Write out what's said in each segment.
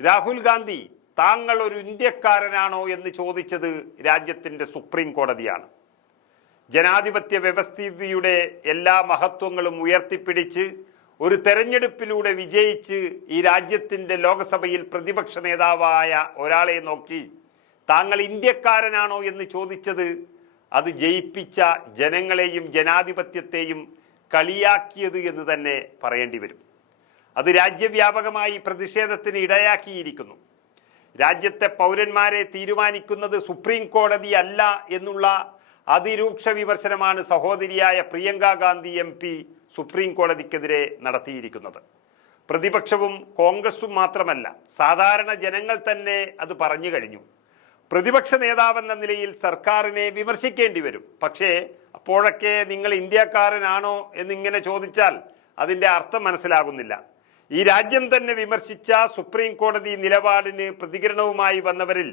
രാഹുൽ ഗാന്ധി താങ്കൾ ഒരു ഇന്ത്യക്കാരനാണോ എന്ന് ചോദിച്ചത് രാജ്യത്തിൻ്റെ സുപ്രീം കോടതിയാണ്. ജനാധിപത്യ വ്യവസ്ഥിതിയുടെ എല്ലാ മഹത്വങ്ങളും ഉയർത്തിപ്പിടിച്ച് ഒരു തെരഞ്ഞെടുപ്പിലൂടെ വിജയിച്ച് ഈ രാജ്യത്തിൻ്റെ ലോകസഭയിൽ പ്രതിപക്ഷ നേതാവായ ഒരാളെ നോക്കി താങ്കൾ ഇന്ത്യക്കാരനാണോ എന്ന് ചോദിച്ചത് അത് ജയിപ്പിച്ച ജനങ്ങളെയും ജനാധിപത്യത്തെയും കളിയാക്കിയത് എന്ന് തന്നെ പറയേണ്ടി വരും. അത് രാജ്യവ്യാപകമായി പ്രതിഷേധത്തിന് ഇടയാക്കിയിരിക്കുന്നു. രാജ്യത്തെ പൗരന്മാരെ തീരുമാനിക്കുന്നത് സുപ്രീം കോടതി അല്ല എന്നുള്ള അതിരൂക്ഷ വിമർശനമാണ് സഹോദരിയായ പ്രിയങ്ക ഗാന്ധി MP സുപ്രീം കോടതിക്കെതിരെ നടത്തിയിരിക്കുന്നത്. പ്രതിപക്ഷവും കോൺഗ്രസും മാത്രമല്ല, സാധാരണ ജനങ്ങൾ തന്നെ അത് പറഞ്ഞു കഴിഞ്ഞു. പ്രതിപക്ഷ നേതാവെന്ന നിലയിൽ സർക്കാരിനെ വിമർശിക്കേണ്ടി വരും. പക്ഷേ അപ്പോഴൊക്കെ നിങ്ങൾ ഇന്ത്യക്കാരനാണോ എന്നിങ്ങനെ ചോദിച്ചാൽ അതിൻ്റെ അർത്ഥം മനസ്സിലാകുന്നില്ല. ഈ രാജ്യം തന്നെ വിമർശിച്ച സുപ്രീം കോടതി നിലപാടിന് പ്രതികരണവുമായി വന്നവരിൽ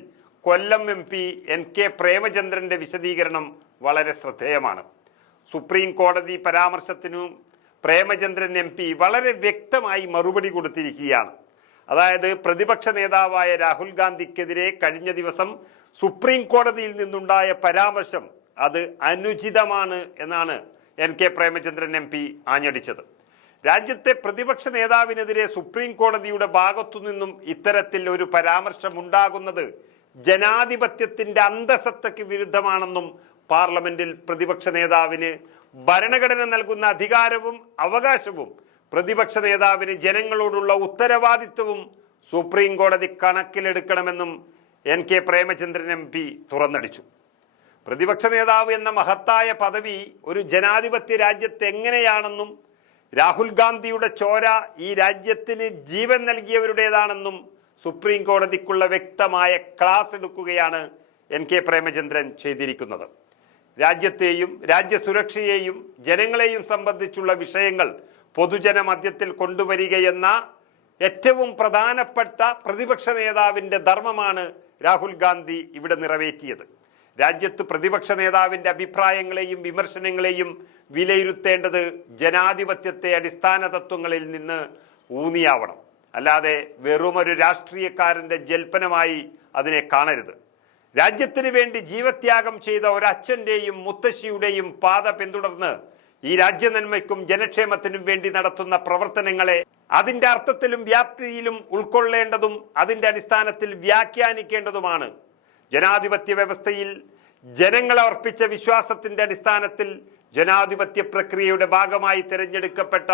കൊല്ലം MP NK പ്രേമചന്ദ്രന്റെ വിശദീകരണം വളരെ ശ്രദ്ധേയമാണ്. സുപ്രീം കോടതി പരാമർശത്തിനും പ്രേമചന്ദ്രൻ MP വളരെ വ്യക്തമായി മറുപടി കൊടുത്തിരിക്കുകയാണ്. അതായത് പ്രതിപക്ഷ നേതാവായ രാഹുൽ ഗാന്ധിക്കെതിരെ കഴിഞ്ഞ ദിവസം സുപ്രീം കോടതിയിൽ നിന്നുണ്ടായ പരാമർശം അത് അനുചിതമാണ് എന്നാണ് NK പ്രേമചന്ദ്രൻ MP ആഞ്ഞടിച്ചത്. രാജ്യത്തെ പ്രതിപക്ഷ നേതാവിനെതിരെ സുപ്രീം കോടതിയുടെ ഭാഗത്തു നിന്നും ഇത്തരത്തിൽ ഒരു പരാമർശം ഉണ്ടാകുന്നത് ജനാധിപത്യത്തിന്റെ അന്തസത്തയ്ക്ക് വിരുദ്ധമാണെന്നും പാർലമെന്റിൽ പ്രതിപക്ഷ നേതാവിന് ഭരണഘടന നൽകുന്ന അധികാരവും അവകാശവും പ്രതിപക്ഷ നേതാവിന് ജനങ്ങളോടുള്ള ഉത്തരവാദിത്വവും സുപ്രീം കോടതി കണക്കിലെടുക്കണമെന്നും NK പ്രേമചന്ദ്രൻ MP തുറന്നടിച്ചു. പ്രതിപക്ഷ നേതാവ് എന്ന മഹത്തായ പദവി ഒരു ജനാധിപത്യ രാജ്യത്ത് എങ്ങനെയാണെന്നും രാഹുൽ ഗാന്ധിയുടെ ചോര ഈ രാജ്യത്തിന് ജീവൻ നൽകിയവരുടേതാണെന്നും സുപ്രീം കോടതിക്കുള്ള വ്യക്തമായ ക്ലാസ് എടുക്കുകയാണ് NK പ്രേമചന്ദ്രൻ ചെയ്തിരിക്കുന്നത്. രാജ്യത്തെയും രാജ്യസുരക്ഷയെയും ജനങ്ങളെയും സംബന്ധിച്ചുള്ള വിഷയങ്ങൾ പൊതുജന മധ്യത്തിൽ കൊണ്ടുവരികയെന്ന ഏറ്റവും പ്രധാനപ്പെട്ട പ്രതിപക്ഷ നേതാവിൻ്റെ ധർമ്മമാണ് രാഹുൽ ഗാന്ധി ഇവിടെ നിറവേറ്റിയത്. രാജ്യത്ത് പ്രതിപക്ഷ നേതാവിൻ്റെ അഭിപ്രായങ്ങളെയും വിമർശനങ്ങളെയും വിലയിരുത്തേണ്ടത് ജനാധിപത്യത്തെ അടിസ്ഥാന തത്വങ്ങളിൽ നിന്ന് ഊന്നിയാവണം. അല്ലാതെ വെറുമൊരു രാഷ്ട്രീയക്കാരൻ്റെ ജൽപ്പനമായി അതിനെ കാണരുത്. രാജ്യത്തിന് വേണ്ടി ജീവത്യാഗം ചെയ്ത ഒരച്ഛൻ്റെയും മുത്തശ്ശിയുടെയും പാത പിന്തുടർന്ന് ഈ രാജ്യനന്മയ്ക്കും ജനക്ഷേമത്തിനും വേണ്ടി നടത്തുന്ന പ്രവർത്തനങ്ങളെ അതിൻ്റെ അർത്ഥത്തിലും വ്യാപ്തിയിലും ഉൾക്കൊള്ളേണ്ടതും അതിൻ്റെ അടിസ്ഥാനത്തിൽ വ്യാഖ്യാനിക്കേണ്ടതുമാണ്. ജനാധിപത്യ വ്യവസ്ഥയിൽ ജനങ്ങൾ അർപ്പിച്ച വിശ്വാസത്തിന്റെ അടിസ്ഥാനത്തിൽ ജനാധിപത്യ പ്രക്രിയയുടെ ഭാഗമായി തിരഞ്ഞെടുക്കപ്പെട്ട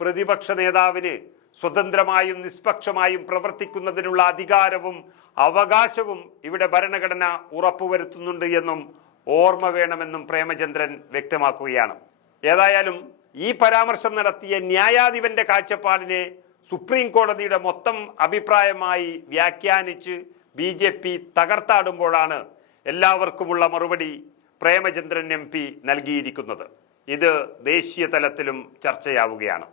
പ്രതിപക്ഷ നേതാവിന് സ്വതന്ത്രമായും നിഷ്പക്ഷമായും പ്രവർത്തിക്കുന്നതിനുള്ള അധികാരവും അവകാശവും ഇവിടെ ഭരണഘടന ഉറപ്പുവരുത്തുന്നുണ്ട് എന്നും ഓർമ്മ വേണമെന്നും പ്രേമചന്ദ്രൻ വ്യക്തമാക്കുകയാണ്. ഏതായാലും ഈ പരാമർശം നടത്തിയ ന്യായാധിപന്റെ കാഴ്ചപ്പാടിനെ സുപ്രീം കോടതിയുടെ മൊത്തം അഭിപ്രായമായി വ്യാഖ്യാനിച്ച് BJP തകർത്താടുമ്പോഴാണ് എല്ലാവർക്കുമുള്ള മറുപടി പ്രേമചന്ദ്രൻ MP നൽകിയിരിക്കുന്നത്. ഇത് ദേശീയ തലത്തിലും ചർച്ചയാവുകയാണ്.